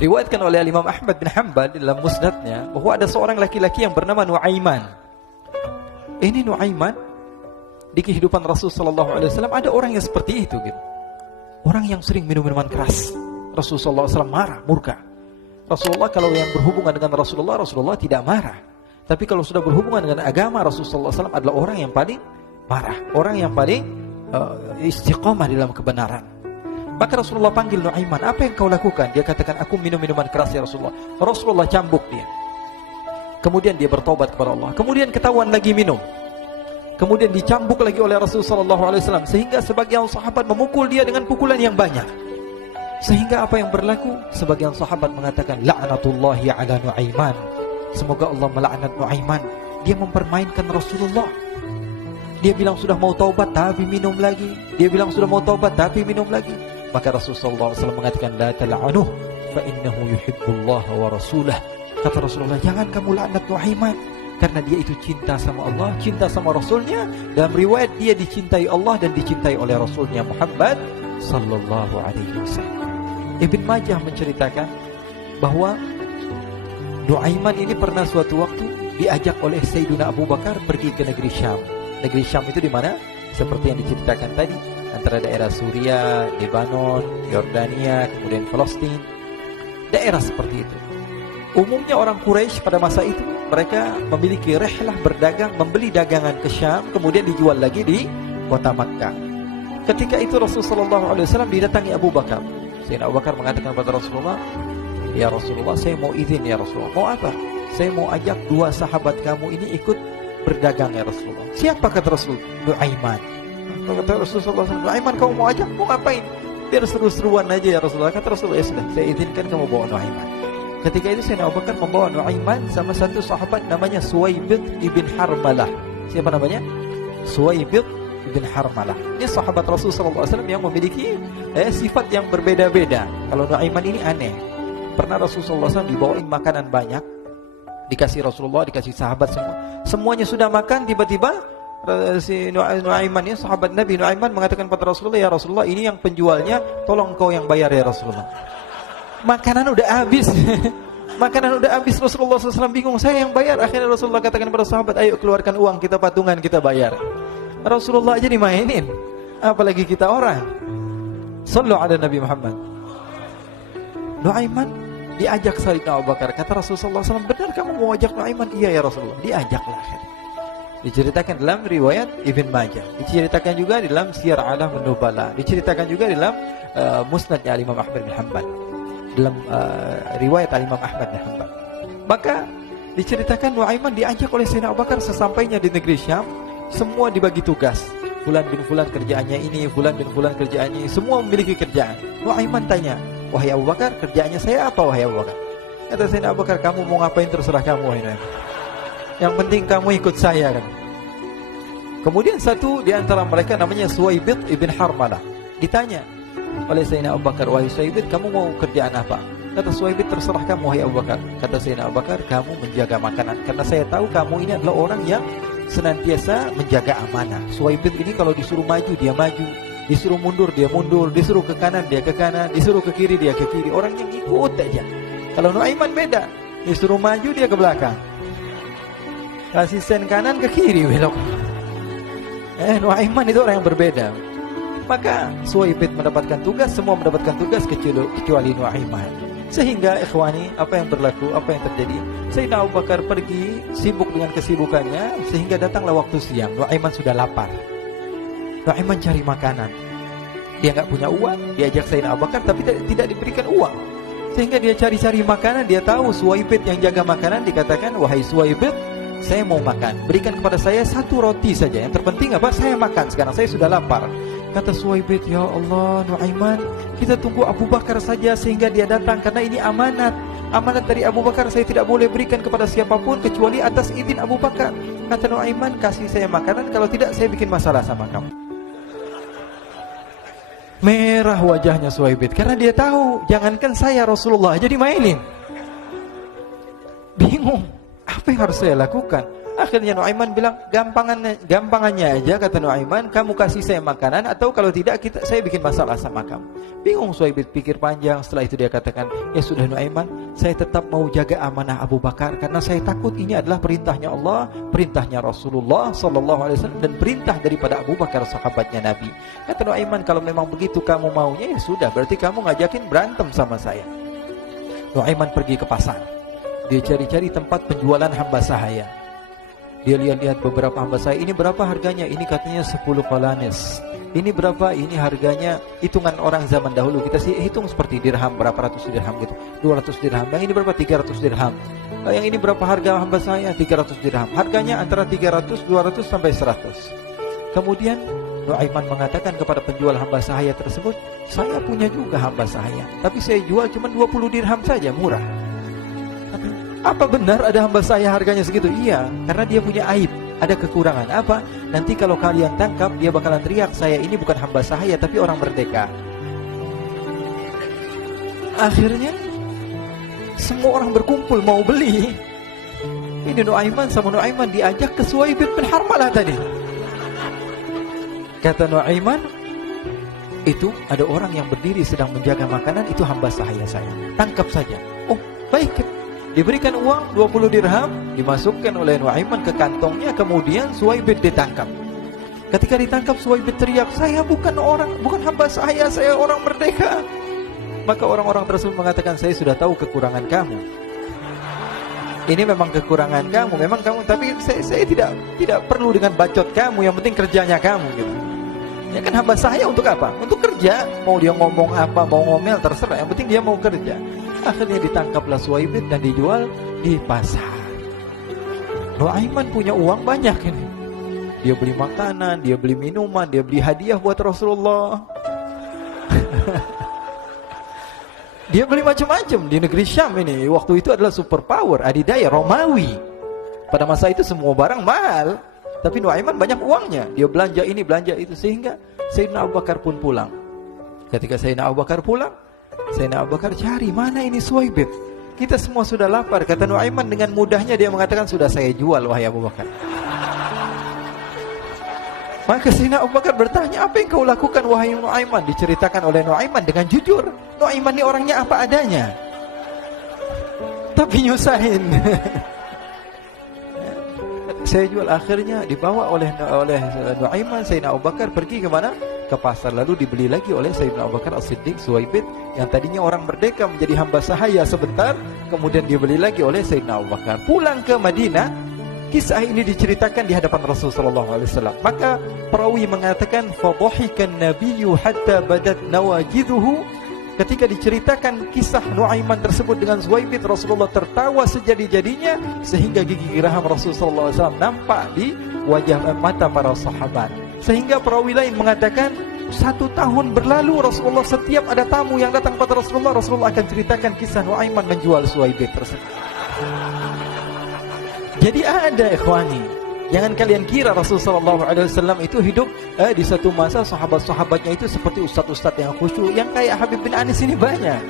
Diriwayatkan oleh Imam Ahmad bin Hanbal dalam musnadnya bahwa ada seorang laki-laki yang bernama Nuaiman. Ini Nuaiman di kehidupan Rasul sallallahu alaihi wasallam ada orang yang seperti itu gitu. Orang yang sering minum minuman keras. Rasul sallallahu alaihi wasallam marah, murka. Rasulullah kalau yang berhubungan dengan Rasulullah tidak marah. Tapi kalau sudah berhubungan dengan agama, Rasul sallallahu alaihi wasallam adalah orang yang paling marah, orang yang paling istiqamah dalam kebenaran. Maka Rasulullah panggil Nuaiman, apa yang kau lakukan? Dia katakan, aku minum minuman keras ya Rasulullah. Rasulullah cambuk dia. Kemudian dia bertobat kepada Allah. Kemudian ketahuan lagi minum. Kemudian dicambuk lagi oleh Rasulullah SAW. Sehingga sebagian sahabat memukul dia dengan pukulan yang banyak. Sehingga apa yang berlaku? Sebagian sahabat mengatakan, la'natullahi ala Nuaiman. Semoga Allah melaknat Nuaiman. Dia mempermainkan Rasulullah. Dia bilang sudah mau taubat tapi minum lagi. Dia bilang sudah mau taubat tapi minum lagi. Maka Rasulullah SAW mengatakan, la tal'anuh fa innahu yuhibbullah wa rasulah. Kata Rasulullah, jangan kamu laknat Nuaiman, karena dia itu cinta sama Allah, cinta sama Rasulnya. Dalam riwayat dia dicintai Allah dan dicintai oleh Rasulnya Muhammad sallallahu alaihi wasallam. Ibn Majah menceritakan bahwa Nuaiman ini pernah suatu waktu diajak oleh Sayyidina Abu Bakar pergi ke negeri Syam. Negeri Syam itu di mana? Seperti yang diceritakan tadi, antara daerah Suriah, Lebanon, Yordania, kemudian Palestina. Daerah seperti itu. Umumnya orang Quraisy pada masa itu mereka memiliki rihlah berdagang, membeli dagangan ke Syam, kemudian dijual lagi di kota Makkah. Ketika itu Rasulullah SAW didatangi Abu Bakar. Sayyidina Abu Bakar mengatakan kepada Rasulullah, ya Rasulullah, saya mau izin ya Rasulullah. Mau apa? Saya mau ajak dua sahabat kamu ini ikut berdagang ya Rasulullah. Siapa kata Rasul? Nuaiman. Kata Rasulullah SAW, Nuaiman kamu mau ajak? Mau ngapain? Biar seru-seruan aja ya Rasulullah. Kata Rasulullah, ya sudah, saya izinkan kamu bawa Nuaiman. Ketika itu Sayyidina Abu Bakar membawa Nuaiman sama satu sahabat namanya Suwaibid ibn Harmalah. Siapa namanya? Suwaibid ibn Harmalah. Ini sahabat Rasulullah SAW yang memiliki sifat yang berbeda-beda. Kalau Nuaiman ini aneh. Pernah Rasulullah SAW dibawain makanan banyak, dikasih Rasulullah, dikasih sahabat semua. Semuanya sudah makan, tiba-tiba si Nuaiman ini, sahabat Nabi Nuaiman mengatakan kepada Rasulullah, ya Rasulullah, ini yang penjualnya, tolong kau yang bayar ya Rasulullah. Makanan udah habis. Makanan udah habis. Rasulullah SAW bingung, saya yang bayar. Akhirnya Rasulullah katakan kepada sahabat, ayo keluarkan uang, kita patungan, kita bayar. Rasulullah aja dimainin, apalagi kita orang. Sallu ala Nabi Muhammad. Nuaiman diajak Sayyidina Abu Bakar. Kata Rasulullah SAW, benar kamu mau ajak Nuaiman? Iya ya Rasulullah. Diajaklah. Diceritakan dalam riwayat Ibn Majah, diceritakan juga dalam Siyar A'lam An-Nubala, diceritakan juga dalam musnadnya Imam Ahmad bin Hanbal, dalam riwayat Imam Ahmad bin Hanbal. Maka diceritakan Nuaiman diajak oleh Sayyidina Abu Bakar. Sesampainya di negeri Syam, semua dibagi tugas. Fulan bin Fulan kerjaannya ini, Fulan bin Fulan kerjaannya ini, semua memiliki kerjaan. Nuaiman tanya, wahai Abu Bakar, kerjaannya saya apa wahai Abu Bakar? Kata Sayyidina Abu Bakar, kamu mau ngapain terserah kamu wahai Nuaiman. Yang penting kamu ikut saya kan. Kemudian satu di antara mereka namanya Suwaibid ibn Harmalah. Ditanya oleh Sayyidina Abu Bakar, wahai Suwaibid, kamu mau kerjaan apa? Kata Suwaibid, terserah kamu wahai Abu Bakar. Kata Sayyidina Abu Bakar, kamu menjaga makanan, karena saya tahu kamu ini adalah orang yang senantiasa menjaga amanah. Suwaibid ini kalau disuruh maju dia maju, disuruh mundur dia mundur, disuruh ke kanan dia ke kanan, disuruh ke kiri dia ke kiri. Orang yang ikut aja. Kalau Nuaiman beda, disuruh maju dia ke belakang, kasih sen kanan ke kiri belok. Nuaiman itu orang yang berbeda. Maka Suwaibid mendapatkan tugas, semua mendapatkan tugas kecuali Nuaiman. Sehingga ikhwani, apa yang berlaku, apa yang terjadi? Sayyidina Abu Bakar pergi sibuk dengan kesibukannya, sehingga datanglah waktu siang. Nuaiman sudah lapar. Nuaiman cari makanan. Dia nggak punya uang, diajak Sayyidina Abu Bakar tapi tidak diberikan uang. Sehingga dia cari-cari makanan. Dia tahu Suwaibid yang jaga makanan. Dikatakan, wahai Suwaibid, saya mau makan, berikan kepada saya satu roti saja. Yang terpenting apa? Saya makan sekarang, saya sudah lapar. Kata Suwaibid, ya Allah Nuaiman, kita tunggu Abu Bakar saja sehingga dia datang, karena ini amanat. Amanat dari Abu Bakar, saya tidak boleh berikan kepada siapapun kecuali atas izin Abu Bakar. Kata Nuaiman, kasih saya makanan, kalau tidak saya bikin masalah sama kamu. Merah wajahnya Suwaibid, karena dia tahu, jangankan saya, Rasulullah jadi mainin. Bingung, apa yang harus saya lakukan? Akhirnya Nuaiman bilang, gampangannya aja, kata Nuaiman, kamu kasih saya makanan, atau kalau tidak saya bikin masalah sama kamu. Bingung Suhaib pikir panjang. Setelah itu dia katakan, ya sudah Nuaiman, saya tetap mau jaga amanah Abu Bakar, karena saya takut ini adalah perintahnya Allah, perintahnya Rasulullah SAW, dan perintah daripada Abu Bakar, sahabatnya Nabi. Kata Nuaiman, kalau memang begitu kamu maunya, ya sudah, berarti kamu ngajakin berantem sama saya. Nuaiman pergi ke pasar. Dia cari-cari tempat penjualan hamba sahaya. Dia lihat-lihat beberapa hamba sahaya. Ini berapa harganya? Ini katanya 10 qalanis. Ini berapa? Ini harganya, hitungan orang zaman dahulu, kita sih hitung seperti dirham, berapa ratus dirham gitu, 200 dirham. Yang ini berapa? 300 dirham. Yang ini berapa harga hamba sahaya? 300 dirham. Harganya antara 300, 200 sampai 100. Kemudian Nuaiman mengatakan kepada penjual hamba sahaya tersebut, saya punya juga hamba sahaya, tapi saya jual cuma 20 dirham saja, murah. Apa benar ada hamba saya harganya segitu? Iya, karena dia punya aib, ada kekurangan. Apa? Nanti kalau kalian tangkap, dia bakalan teriak, saya ini bukan hamba sahaya, tapi orang merdeka. Akhirnya semua orang berkumpul mau beli. Ini Nuaiman sama Nuaiman diajak ke Suhaib bin Harmalah tadi. Kata Nuaiman, itu ada orang yang berdiri sedang menjaga makanan, itu hamba sahaya saya, tangkap saja. Oh baik. Diberikan uang 20 dirham, dimasukkan oleh Nuaiman ke kantongnya, kemudian Suhaib ditangkap. Ketika ditangkap, Suhaib teriak, saya bukan hamba saya orang merdeka. Maka orang-orang tersebut mengatakan, saya sudah tahu kekurangan kamu. Ini memang kekurangan kamu, memang kamu, tapi saya tidak perlu dengan bacot kamu, yang penting kerjanya kamu gitu. Ya kan hamba saya untuk apa? Untuk kerja. Mau dia ngomong apa, mau ngomel terserah, yang penting dia mau kerja. Akhirnya ditangkaplah Suhaib dan dijual di pasar. Nuaiman punya uang banyak ini. Dia beli makanan, dia beli minuman, dia beli hadiah buat Rasulullah. Dia beli macam-macam di negeri Syam ini. Waktu itu adalah superpower, adidaya Romawi. Pada masa itu semua barang mahal, tapi Nuaiman banyak uangnya. Dia belanja ini, belanja itu, sehingga Sayyidina Abu Bakar pun pulang. Ketika Sayyidina Abu Bakar pulang, Sayyidina Abu Bakar cari, mana ini Suhaib? Kita semua sudah lapar. Kata Nuaiman dengan mudahnya dia mengatakan, sudah saya jual wahai Abu Bakar. Maka Sayyidina Abu Bakar bertanya, apa yang kau lakukan wahai Nuaiman? Diceritakan oleh Nuaiman dengan jujur. Nuaiman ini orangnya apa adanya, tapi nyusahin. Saya jual. Akhirnya dibawa oleh Nuaiman, Sayyidina Abu Bakar pergi ke mana? Ke pasar, lalu dibeli lagi oleh Sayyidina Abu Bakar As-Siddiq Suhaib yang tadinya orang merdeka menjadi hamba sahaya sebentar, kemudian dibeli lagi oleh Sayyidina Abu Bakar. Pulang ke Madinah, kisah ini diceritakan di hadapan Rasulullah SAW. Maka perawi mengatakan, fadhahikan nabiyyu hatta badat nawajidhuhu. Ketika diceritakan kisah Nuaiman tersebut dengan Suhaib, Rasulullah tertawa sejadi-jadinya sehingga gigi geraham Rasulullah SAW nampak di wajah mata para sahabat. Sehingga perawi lain mengatakan, 1 tahun berlalu Rasulullah, setiap ada tamu yang datang pada Rasulullah, Rasulullah akan ceritakan kisah Nuaiman menjual Suhaib tersebut. Jadi ada ikhwani, jangan kalian kira Rasulullah SAW itu hidup di satu masa sahabat-sahabatnya itu seperti ustaz-ustaz yang khusyuk, yang kayak Habib bin Anis ini banyak.